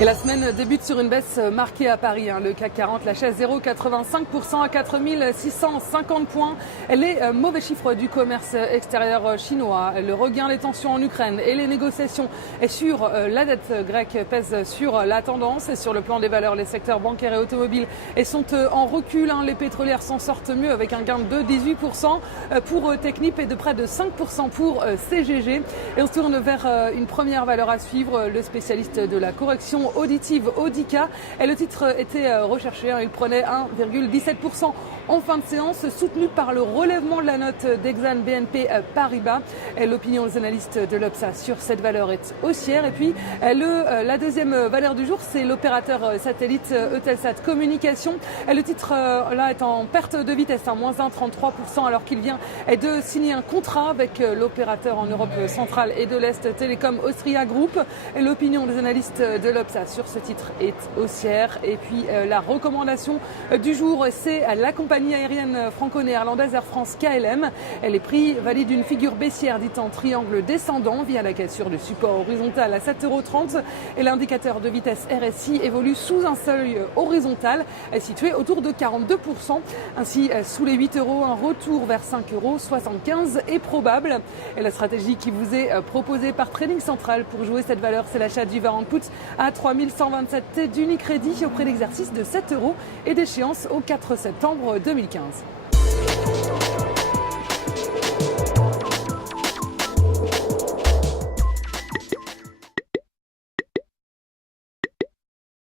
Et la semaine débute sur une baisse marquée à Paris. Le CAC 40 lâche à 0,85% à 4650 points. Les mauvais chiffres du commerce extérieur chinois, le regain des tensions en Ukraine et les négociations sur la dette grecque pèsent sur la tendance. Et sur le plan des valeurs, les secteurs bancaires et automobiles sont en recul. Les pétrolières s'en sortent mieux avec un gain de 18% pour Technip et de près de 5% pour CGG. Et on se tourne vers une première valeur à suivre, le spécialiste de la correction auditive Audica. Et le titre était recherché, il prenait 1,17% en fin de séance, soutenu par le relèvement de la note d'Exane BNP Paribas. Et l'opinion des analystes de l'Obsa sur cette valeur est haussière. Et puis la deuxième valeur du jour, c'est l'opérateur satellite Eutelsat Communication. Et le titre là est en perte de vitesse, moins 1,33%, alors qu'il vient de signer un contrat avec l'opérateur en Europe centrale et de l'Est, Télécom Austria Group. Et l'opinion des analystes de l'Obsa sur ce titre est haussière. Et puis la recommandation du jour, c'est la compagnie aérienne franco-néerlandaise Air France KLM. Les prix valident une figure baissière dite en triangle descendant via la cassure du support horizontal à 7,30 € et l'indicateur de vitesse RSI évolue sous un seuil horizontal situé autour de 42%. Ainsi, sous les 8 €, un retour vers 5,75 € est probable. Et la stratégie qui vous est proposée par Trading Central pour jouer cette valeur, c'est l'achat du Varant Put à 3127 d'Unicredit au prix d'exercice de 7 € et d'échéance au 4 septembre 2015.